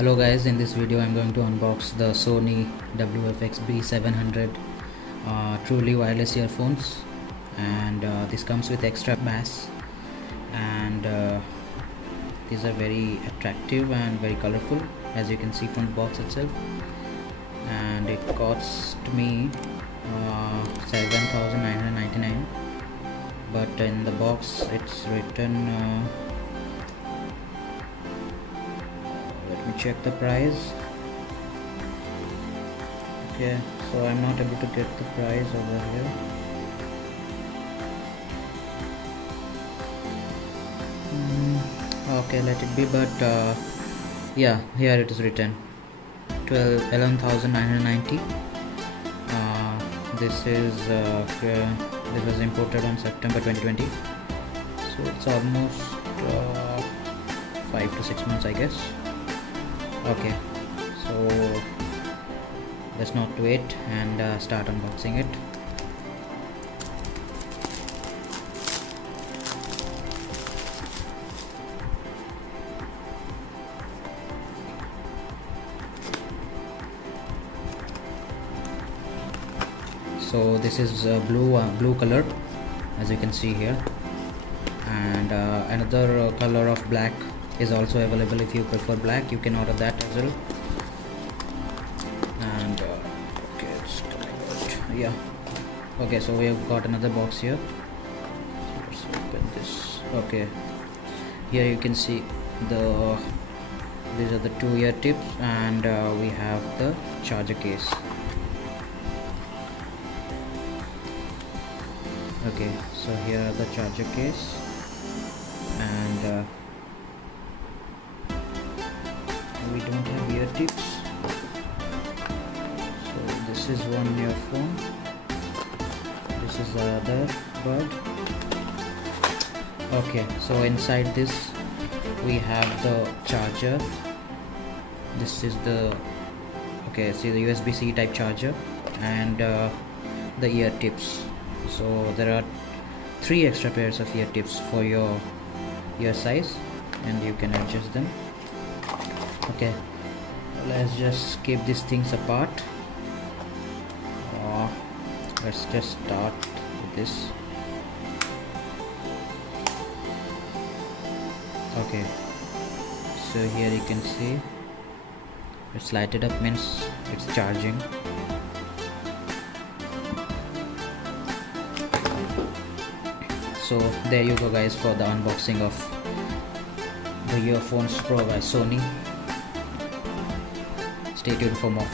Hello guys, in this video I'm going to unbox the Sony WF-XB700 truly wireless earphones, and this comes with extra bass, and these are very attractive and very colorful, as you can see from the box itself. And it cost me 7,999, but in the box it's written let me check the price. Okay, so I'm not able to get the price over here. Okay, let it be, but yeah, here it is written 11,990. This was imported on September 2020, so it's almost 5 to 6 months, I guess. Okay, so let's not wait and start unboxing it. So this is blue color, as you can see here, and another color of black is also available. If you prefer black, you can order that as well. And okay, it's coming out. Yeah, okay, so we have got another box here. Let's open this. Okay, here you can see these are the two ear tips, and we have the charger case. Okay, so here are the charger case, and we don't have ear tips. So this is one earphone, this is the other bud. Okay, so inside this we have the charger. This is the see the USB-C type charger, and the ear tips. So there are 3 extra pairs of ear tips for your ear size, and you can adjust them. Okay, let's just keep these things apart. Let's just start with this. Okay, so here you can see it's lighted up, means it's charging. So there you go guys, for the unboxing of the earphones Pro by Sony. Stay tuned for more.